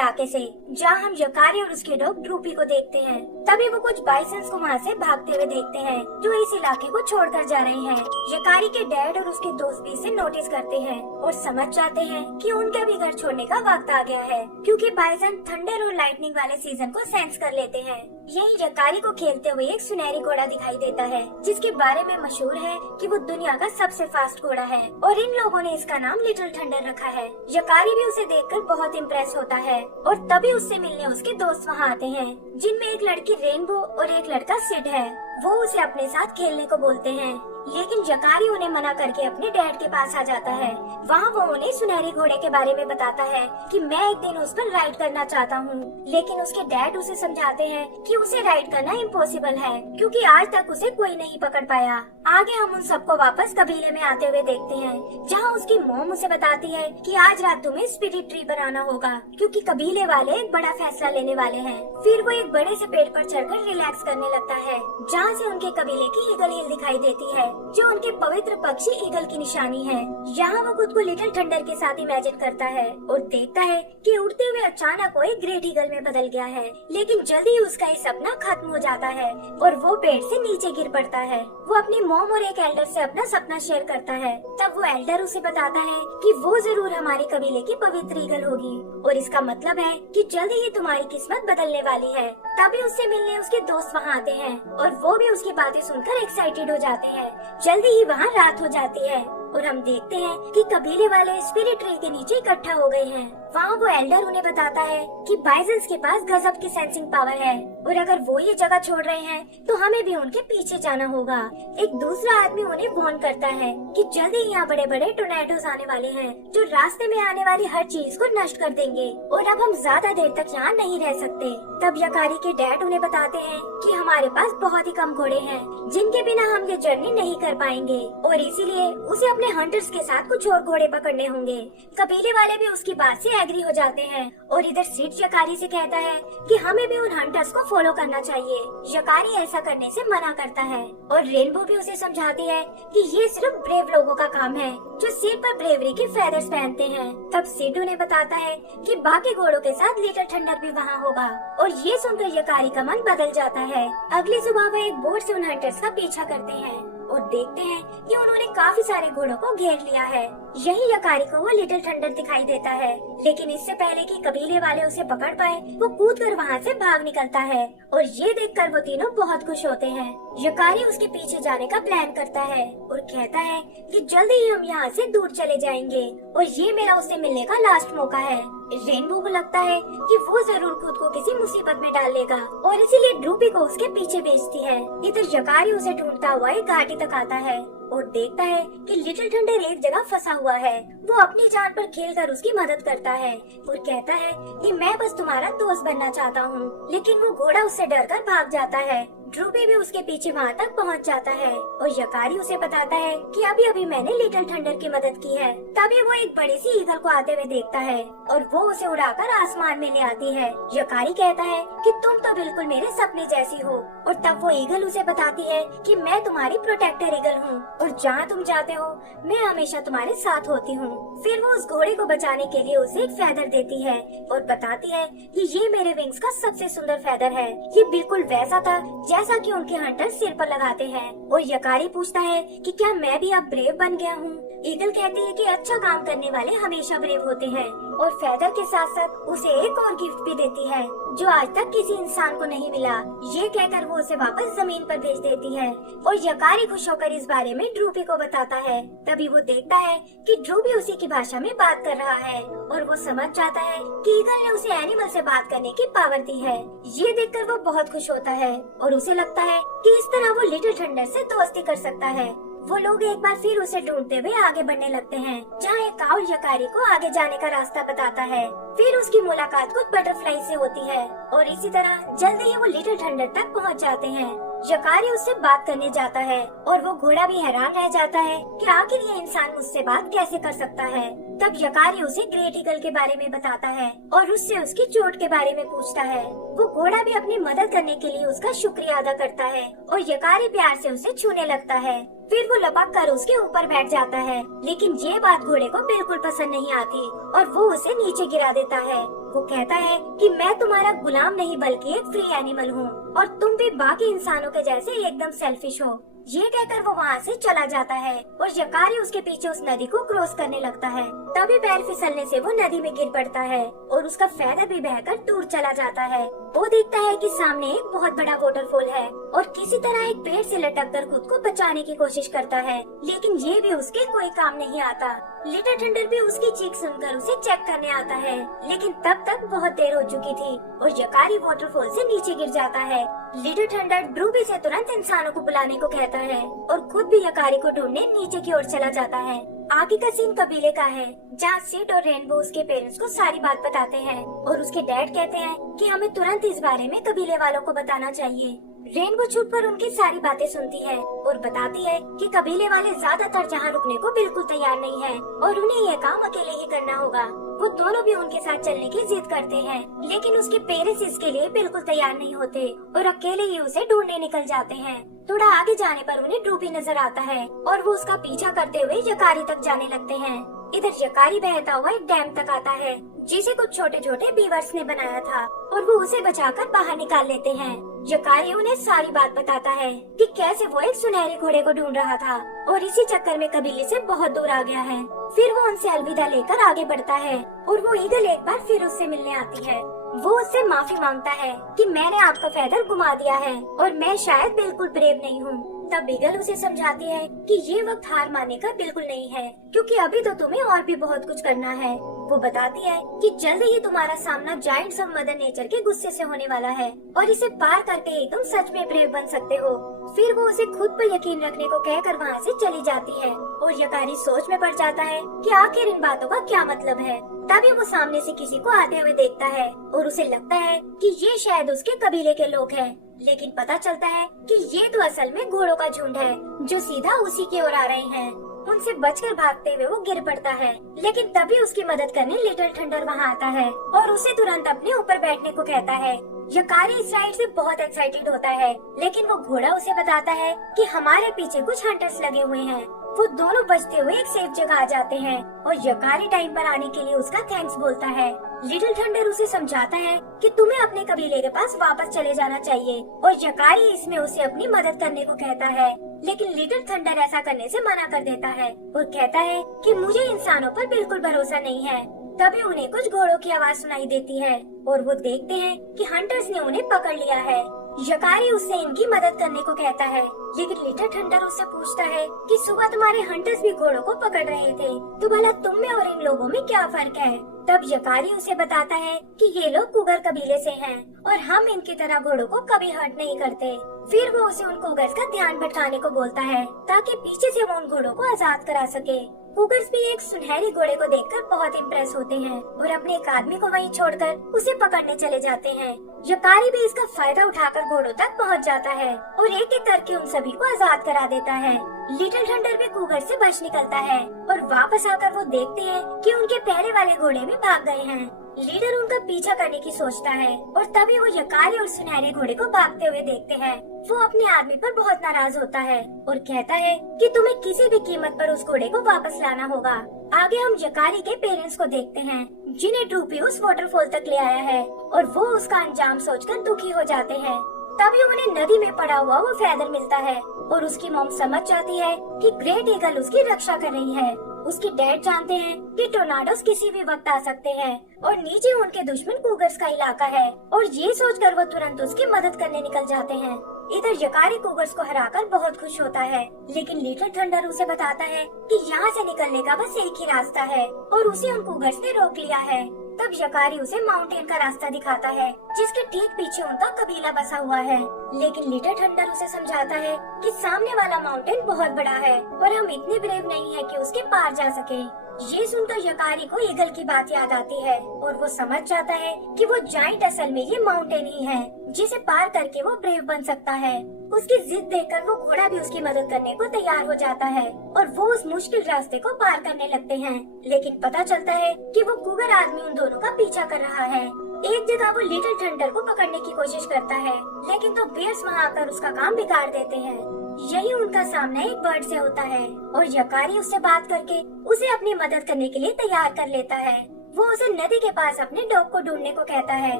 इलाके से, जहाँ हम यकारी और उसके डॉग ड्रूपी को देखते हैं। तभी वो कुछ बाइसन्स को वहाँ से भागते हुए देखते हैं जो इस इलाके को छोड़कर जा रहे हैं। यकारी के डैड और उसके दोस्त भी इसे नोटिस करते हैं और समझ जाते हैं कि उनका भी घर छोड़ने का वक्त आ गया है, क्योंकि बाइसन थंडर और लाइटनिंग वाले सीजन को सेंस कर लेते हैं। यही यकारी को खेलते हुए एक सुनहरी घोड़ा दिखाई देता है, जिसके बारे में मशहूर है कि वो दुनिया का सबसे फास्ट घोड़ा है और इन लोगों ने इसका नाम लिटिल थंडर रखा है। यकारी भी उसे देखकर बहुत इम्प्रेस होता है और तभी उससे मिलने उसके दोस्त वहाँ आते हैं, जिनमें एक लड़की रेनबो और एक लड़का सिड है। वो उसे अपने साथ खेलने को बोलते हैं, लेकिन यकारी उन्हें मना करके अपने डैड के पास आ जाता है। वहाँ वो उन्हें सुनहरे घोड़े के बारे में बताता है कि मैं एक दिन उस पर राइड करना चाहता हूँ, लेकिन उसके डैड उसे समझाते हैं कि उसे राइड करना इम्पॉसिबल है, क्योंकि आज तक उसे कोई नहीं पकड़ पाया। आगे हम उन सबको वापस कबीले में आते हुए देखते हैं, जहाँ उसकी मॉम उसे बताती है कि आज रात तुम्हें स्पिरिट ट्री पर आना होगा, क्योंकि कबीले वाले एक बड़ा फैसला लेने वाले हैं। फिर वो एक बड़े से पेड़ पर चढ़कर रिलैक्स करने लगता है, जहाँ से उनके कबीले की ईगल हिल दिखाई देती है, जो उनके पवित्र पक्षी ईगल की निशानी है। यहाँ वो खुद को लिटिल थंडर के साथ इमेजिन करता है और देखता है कि उड़ते हुए अचानक वो एक ग्रेट ईगल में बदल गया है, लेकिन जल्दी ही उसका ये सपना खत्म हो जाता है और वो पेड़ से नीचे गिर पड़ता है। वो अपनी मॉम और एक एल्डर से अपना सपना शेयर करता है। तब वो एल्डर उसे बताता है कि वो जरूर हमारे कबीले की पवित्र ईगल होगी और इसका मतलब है कि जल्दी ही तुम्हारी किस्मत बदलने वाली है। तभी उससे मिलने उसके दोस्त वहाँ आते हैं और वो भी उसकी बातें सुनकर एक्साइटेड हो जाते हैं। जल्दी ही वहाँ रात हो जाती है और हम देखते हैं कि कबीले वाले स्पिरिट ट्री के नीचे इकट्ठा हो गए हैं। वहाँ वो एल्डर उन्हें बताता है कि बाइसन्स के पास गजब की सेंसिंग पावर है और अगर वो ये जगह छोड़ रहे हैं तो हमें भी उनके पीछे जाना होगा। एक दूसरा आदमी उन्हें वार्न करता है कि जल्दी ही यहाँ बड़े बड़े टोर्नेडोज आने वाले हैं, जो रास्ते में आने वाली हर चीज को नष्ट कर देंगे और अब हम ज्यादा देर तक यहाँ नहीं रह सकते। तब यकारी के डैड उन्हें बताते हैं कि हमारे पास बहुत ही कम घोड़े हैं, जिनके बिना हम ये जर्नी नहीं कर पाएंगे और इसीलिए उसे अपने हंटर्स के साथ कुछ और घोड़े पकड़ने होंगे। कबीले वाले भी उसकी बात से एग्री हो जाते हैं और इधर सिड यकारी से कहता है कि हमें भी उन हंटर्स को फॉलो करना चाहिए। यकारी ऐसा करने से मना करता है और रेनबो भी उसे समझाती है कि ये सिर्फ ब्रेव लोगों का काम है, जो सिर पर ब्रेवरी के फेदर्स पहनते हैं। तब सिड उन्हें बताता है कि बाकी घोड़ों के साथ लिटिल थंडर भी वहाँ होगा और ये सुनकर यकारी का मन बदल जाता है। अगली सुबह वह एक बोट से उन हंटर्स का पीछा करते हैं और देखते हैं कि उन्होंने काफी सारे घोड़ों को घेर लिया है। यही यकारी को वो लिटिल थंडर दिखाई देता है, लेकिन इससे पहले कि कबीले वाले उसे पकड़ पाए वो कूदकर वहाँ से भाग निकलता है और ये देखकर वो तीनों बहुत खुश होते हैं। यकारी उसके पीछे जाने का प्लान करता है और कहता है कि जल्दी ही हम यहाँ से दूर चले जाएंगे और ये मेरा उससे मिलने का लास्ट मौका है। रेनबो को लगता है कि वो जरूर खुद को किसी मुसीबत में डाल लेगा और इसीलिए ड्रूपी को उसके पीछे भेजती है। इधर यकारी उसे ढूंढता हुआ एक घाटी तक आता है और देखता है कि लिटिल थंडर एक जगह फंसा हुआ है। वो अपनी जान पर खेलकर उसकी मदद करता है और कहता है कि मैं बस तुम्हारा दोस्त बनना चाहता हूँ, लेकिन वो घोड़ा उससे डरकर भाग जाता है। ड्रूपी भी उसके पीछे वहाँ तक पहुँच जाता है और यकारी उसे बताता है कि अभी अभी मैंने लिटिल थंडर की मदद की है। तभी वो एक बड़ी सी ईगल को आते हुए देखता है और वो उसे उड़ाकर आसमान में ले आती है। यकारी कहता है कि तुम तो बिल्कुल मेरे सपने जैसी हो और तब वो ईगल उसे बताती है कि मैं तुम्हारी प्रोटेक्टर ईगल हूँ और जहाँ तुम जाते हो मैं हमेशा तुम्हारे साथ होती हूँ। फिर वो उस घोड़े को बचाने के लिए उसे एक फेदर देती है और बताती है कि ये मेरे विंग्स का सबसे सुंदर फेदर है। ये बिल्कुल वैसा था जैसा कि उनके हंटर सिर पर लगाते हैं और यकारी पूछता है कि क्या मैं भी अब ब्रेव बन गया हूँ। ईगल कहती है कि अच्छा काम करने वाले हमेशा ब्रेव होते हैं और फेदर के साथ साथ उसे एक और गिफ्ट भी देती है जो आज तक किसी इंसान को नहीं मिला। ये कहकर वो उसे वापस जमीन पर भेज देती है और यकारी खुश होकर इस बारे में ड्रूपी को बताता है। तभी वो देखता है कि ड्रूपी उसी की भाषा में बात कर रहा है और वो समझ जाता है कि ईगल ने उसे एनिमल से बात करने की पावर दी है। ये देखकर वो बहुत खुश होता है और उसे लगता है कि इस तरह वो लिटिल थंडर से दोस्ती कर सकता है। वो लोग एक बार फिर उसे ढूंढते हुए आगे बढ़ने लगते हैं, जहाँ एक काऊ यकारी को आगे जाने का रास्ता बताता है। फिर उसकी मुलाकात कुछ बटरफ्लाई से होती है और इसी तरह जल्दी ही वो लिटिल थंडर तक पहुँच जाते हैं। यकारी उससे बात करने जाता है और वो घोड़ा भी हैरान रह जाता है कि आखिर ये इंसान मुझसे बात कैसे कर सकता है। तब यकारी उसे ग्रेट ईगल के बारे में बताता है और उससे उसकी चोट के बारे में पूछता है। वो घोड़ा भी अपनी मदद करने के लिए उसका शुक्रिया अदा करता है और यकारी प्यार से उसे छूने लगता है। फिर वो लपक कर उसके ऊपर बैठ जाता है, लेकिन ये बात घोड़े को बिल्कुल पसंद नहीं आती और वो उसे नीचे गिरा देता है। वो कहता है कि मैं तुम्हारा गुलाम नहीं बल्कि एक फ्री एनिमल हूँ और तुम भी बाकी इंसानों के जैसे एकदम सेल्फिश हो। ये कहकर वो वहाँ से चला जाता है और यकारी उसके पीछे उस नदी को क्रॉस करने लगता है। तभी पैर फिसलने से वो नदी में गिर पड़ता है और उसका फेदर भी बहकर दूर चला जाता है। वो देखता है कि सामने एक बहुत बड़ा वाटरफॉल है और किसी तरह एक पेड़ से लटककर खुद को बचाने की कोशिश करता है, लेकिन ये भी उसके कोई काम नहीं आता। लिटिल थंडर भी उसकी चीख सुनकर उसे चेक करने आता है, लेकिन तब तक बहुत देर हो चुकी थी और यकारी वाटरफॉल से नीचे गिर जाता है। लिटिल थंडर ड्रूबी से तुरंत इंसानों को बुलाने को कहता है और खुद भी यकारी को ढूंढने नीचे की ओर चला जाता है। आगे का सीन कबीले का है, जहाँ सिड और रेनबो उसके पेरेंट्स को सारी बात बताते हैं और उसके डैड कहते हैं कि हमें तुरंत इस बारे में कबीले वालों को बताना चाहिए। रेनबो छुप कर उनकी सारी बातें सुनती है और बताती है कि कबीले वाले ज्यादातर जहाँ रुकने को बिल्कुल तैयार नहीं है और उन्हें यह काम अकेले ही करना होगा। वो दोनों भी उनके साथ चलने की जिद करते हैं, लेकिन उसके पेरेंट्स इसके लिए बिल्कुल तैयार नहीं होते और अकेले ही उसे ढूंढने निकल जाते हैं। थोड़ा आगे जाने पर उन्हें ड्रूपी नजर आता है और वो उसका पीछा करते हुए यकारी तक जाने लगते हैं। इधर यकारी बहता हुआ एक डैम तक आता है जिसे कुछ छोटे छोटे बीवर्स ने बनाया था और वो उसे बचाकर बाहर निकाल लेते हैं। यकारी उन्हें सारी बात बताता है कि कैसे वो एक सुनहरे घोड़े को ढूंढ रहा था और इसी चक्कर में कबीले से बहुत दूर आ गया है। फिर वो उनसे अलविदा लेकर आगे बढ़ता है और वो ईगल एक बार फिर उससे मिलने आती है। वो उससे माफी मांगता है कि मैंने आपका फेदर घुमा दिया है और मैं शायद बिल्कुल ब्रेव नहीं हूँ। तब ईगल उसे समझाती है कि ये वक्त हार मानने का बिल्कुल नहीं है, क्योंकि अभी तो तुम्हें और भी बहुत कुछ करना है। वो बताती है कि जल्द ही तुम्हारा सामना जायंट्स और मदर नेचर के गुस्से से होने वाला है और इसे पार करके ही तुम सच में ब्रेव बन सकते हो। फिर वो उसे खुद पर यकीन रखने को कहकर वहाँ से चली जाती है और यकारी सोच में पड़ जाता है कि आखिर इन बातों का क्या मतलब है। तभी वो सामने से किसी को आते हुए देखता है और उसे लगता है कि ये शायद उसके कबीले के लोग हैं, लेकिन पता चलता है कि ये तो असल में घोड़ों का झुंड है जो सीधा उसी की ओर आ रहे हैं। उनसे बचकर भागते हुए वो गिर पड़ता है, लेकिन तभी उसकी मदद करने लिटिल थंडर वहाँ आता है और उसे तुरंत अपने ऊपर बैठने को कहता है। यकारी इस राइड से बहुत एक्साइटेड होता है, लेकिन वो घोड़ा उसे बताता है कि हमारे पीछे कुछ हंटर्स लगे हुए हैं। वो दोनों बचते हुए एक सेफ जगह आ जाते हैं और यकारी टाइम पर आने के लिए उसका थैंक्स बोलता है। लिटिल थंडर उसे समझाता है कि तुम्हें अपने कबीले के पास वापस चले जाना चाहिए और यकारी इसमें उसे अपनी मदद करने को कहता है, लेकिन लिटिल थंडर ऐसा करने से मना कर देता है और कहता है कि मुझे इंसानों पर बिल्कुल भरोसा नहीं है। तभी उन्हें कुछ घोड़ों की आवाज सुनाई देती है और वो देखते हैं कि हंटर्स ने उन्हें पकड़ लिया है। यकारी उससे इनकी मदद करने को कहता है, लेकिन लिटिल थंडर उससे पूछता है कि सुबह तुम्हारे हंटर्स भी घोड़ों को पकड़ रहे थे, तो भला तुम में और इन लोगों में क्या फर्क है। तब यकारी उसे बताता है कि ये लोग कुगर कबीले से हैं और हम इनकी तरह घोड़ों को कभी हर्ट नहीं करते। फिर वो उसे उन कुगर्स का ध्यान भटकाने को बोलता है ताकि पीछे से वो उन घोड़ों को आजाद करा सके। कुगर्स भी एक सुनहरे घोड़े को देखकर बहुत इम्प्रेस होते हैं और अपने एक आदमी को वहीं छोड़कर उसे पकड़ने चले जाते हैं। यकारी भी इसका फायदा उठाकर घोड़ों तक पहुंच जाता है और एक एक करके उन सभी को आजाद करा देता है। लिटिल थंडर भी कुगर से बच निकलता है और वापस आकर वो देखते हैं कि उनके पहले वाले घोड़े भी भाग गए हैं। लीडर उनका पीछा करने की सोचता है और तभी वो यकारी और सुनहरे घोड़े को भागते हुए देखते हैं। वो अपने आदमी पर बहुत नाराज होता है और कहता है कि तुम्हें किसी भी कीमत पर उस घोड़े को वापस लाना होगा। आगे हम यकारी के पेरेंट्स को देखते हैं जिन्हें ड्रूपी उस वाटरफॉल तक ले आया है और वो उसका अंजाम सोचकर दुखी हो जाते हैं। तभी उन्हें नदी में पड़ा हुआ वो फेदर मिलता है और उसकी मॉम समझ जाती है कि ग्रेट ईगल उसकी रक्षा कर रही है। उसके डैड जानते हैं कि टोर्नाडोस किसी भी वक्त आ सकते हैं और नीचे उनके दुश्मन कुगर्स का इलाका है और ये सोचकर वो तुरंत उसकी मदद करने निकल जाते हैं। इधर यकारी कुगर्स को हराकर बहुत खुश होता है, लेकिन लिटिल थंडर उसे बताता है कि यहाँ से निकलने का बस एक ही रास्ता है और उसे उन कुगर्स ने रोक लिया है। तब यकारी उसे माउंटेन का रास्ता दिखाता है जिसके ठीक पीछे उनका कबीला बसा हुआ है, लेकिन लिटिल थंडर उसे समझाता है कि सामने वाला माउंटेन बहुत बड़ा है और हम इतने ब्रेव नहीं है कि उसके पार जा सके। ये सुनकर यकारी को ईगल की बात याद आती है और वो समझ जाता है कि वो जाइंट असल में ये माउंटेन ही है जिसे पार करके वो ब्रेव बन सकता है। उसकी जिद देखकर वो घोड़ा भी उसकी मदद करने को तैयार हो जाता है और वो उस मुश्किल रास्ते को पार करने लगते हैं, लेकिन पता चलता है कि वो कुगर आदमी उन दोनों का पीछा कर रहा है। एक जगह वो लिटिल थंडर को पकड़ने की कोशिश करता है, लेकिन तो बियर्स वहाँ आकर उसका काम बिगाड़ देते हैं। यही उनका सामना एक बर्ड से होता है और यकारी उससे बात करके उसे अपनी मदद करने के लिए तैयार कर लेता है। वो उसे नदी के पास अपने डॉग को ढूंढने को कहता है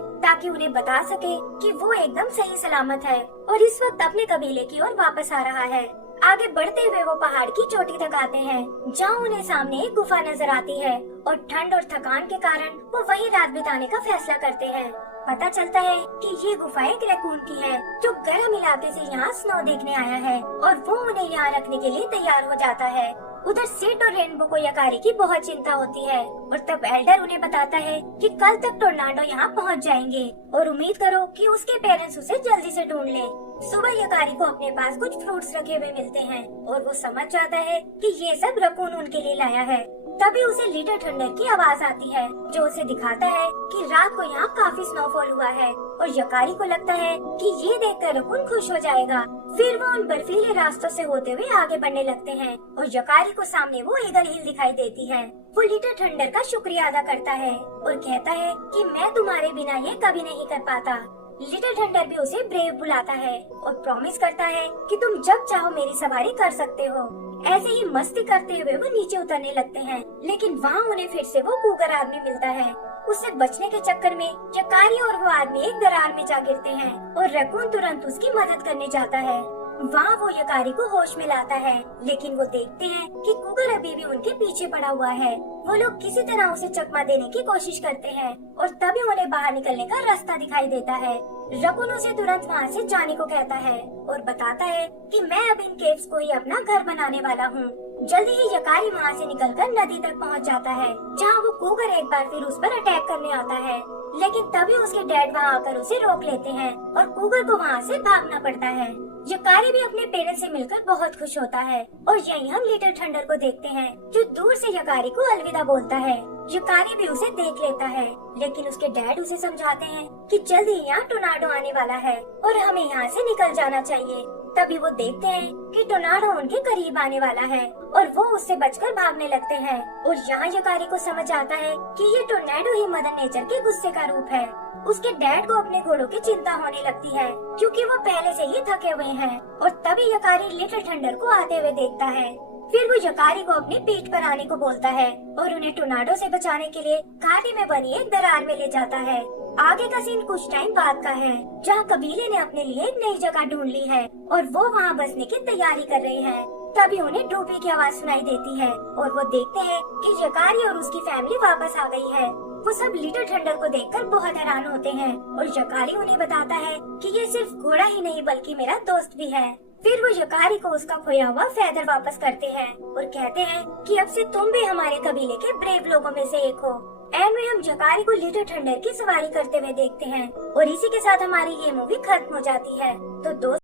ताकि उन्हें बता सके कि वो एकदम सही सलामत है और इस वक्त अपने कबीले की ओर वापस आ रहा है। आगे बढ़ते हुए वो पहाड़ की चोटी तक आते हैं जहाँ उन्हें सामने एक गुफा नजर आती है और ठंड और थकान के कारण वो वहीं रात बिताने का फैसला करते हैं। पता चलता है कि ये गुफा एक रैकून की है जो गर्म इलाके से यहाँ स्नो देखने आया है और वो उन्हें यहाँ रखने के लिए तैयार हो जाता है। उधर सिड और रेनबो को यकारी की बहुत चिंता होती है और तब एल्डर उन्हें बताता है कि कल तक टोर्नाडो यहाँ पहुँच जाएंगे और उम्मीद करो कि उसके पेरेंट्स उसे जल्दी से ढूंढ लें। सुबह यकारी को अपने पास कुछ फ्रूट्स रखे हुए मिलते हैं और वो समझ जाता है कि ये सब रकून उनके लिए लाया है। तभी उसे लिटिल थंडर की आवाज आती है जो उसे दिखाता है कि रात को यहाँ काफी स्नोफॉल हुआ है और यकारी को लगता है कि ये देखकर रकून खुश हो जाएगा। फिर वो उन बर्फीले रास्तों से होते हुए आगे बढ़ने लगते हैं और यकारी को सामने वो ईगल हिल दिखाई देती है। वो लिटिल थंडर का शुक्रिया अदा करता है और कहता है कि मैं तुम्हारे बिना ये कभी नहीं कर पाता। लिटिल थंडर भी उसे ब्रेव बुलाता है और प्रॉमिस करता है कि तुम जब चाहो मेरी सवारी कर सकते हो। ऐसे ही मस्ती करते हुए वो नीचे उतरने लगते हैं, लेकिन वहाँ उन्हें फिर से वो कूगर आदमी मिलता है। उससे बचने के चक्कर में यकारी और वो आदमी एक दरार में जा गिरते हैं और रैकून तुरंत उसकी मदद करने जाता है। वहाँ वो यकारी को होश में लाता है, लेकिन वो देखते हैं कि कुगर अभी भी उनके पीछे पड़ा हुआ है। वो लोग किसी तरह उसे चकमा देने की कोशिश करते हैं और तभी उन्हें बाहर निकलने का रास्ता दिखाई देता है। रकून उसे तुरंत वहाँ से जाने को कहता है और बताता है कि मैं अब इन केव्स को ही अपना घर बनाने वाला हूँ। जल्दी ही यकारी वहाँ से निकलकर नदी तक पहुँच जाता है जहाँ वो कुगर एक बार फिर उस पर अटैक करने आता है, लेकिन तभी उसके डैड वहाँ आकर उसे रोक लेते हैं और कुगर को वहाँ से भागना पड़ता है। यकारी भी अपने पेरेंट्स से मिलकर बहुत खुश होता है और यहीं हम लिटिल थंडर को देखते हैं जो दूर से यकारी को अलविदा बोलता है। यकारी भी उसे देख लेता है, लेकिन उसके डैड उसे समझाते हैं कि जल्द ही यहाँ टोर्नाडो आने वाला है और हमें यहाँ से निकल जाना चाहिए। तभी वो देखते हैं कि टोर्नाडो उनके करीब आने वाला है और वो उससे बचकर भागने लगते हैं और यहाँ यकारी को समझ आता है कि ये टोर्नाडो ही मदर नेचर के गुस्से का रूप है। उसके डैड को अपने घोड़ों की चिंता होने लगती है क्योंकि वो पहले से ही थके हुए हैं और तभी यकारी लिटिल थंडर को आते हुए देखता है। फिर वो यकारी को अपनी पीठ पर आने को बोलता है और उन्हें टोर्नाडो से बचाने के लिए घाटी में बनी एक दरार में ले जाता है। आगे का सीन कुछ टाइम बाद का है जहाँ कबीले ने अपने लिए एक नई जगह ढूंढ ली है और वो वहाँ बसने की तैयारी कर रहे हैं। तभी उन्हें ड्रूपी की आवाज सुनाई देती है और वो देखते हैं कि यकारी और उसकी फैमिली वापस आ गई है। वो सब लिटिल थंडर को देखकर बहुत हैरान होते हैं और यकारी उन्हें बताता है कि ये सिर्फ घोड़ा ही नहीं बल्कि मेरा दोस्त भी है। फिर वो यकारी को उसका खोया हुआ फेदर वापस करते हैं और कहते हैं कि अब से तुम भी हमारे कबीले के ब्रेव लोगों में से एक हो। एंड में हम यकारी को लिटिल थंडर की सवारी करते हुए देखते हैं और इसी के साथ हमारी ये मूवी खत्म हो जाती है। तो दोस्तों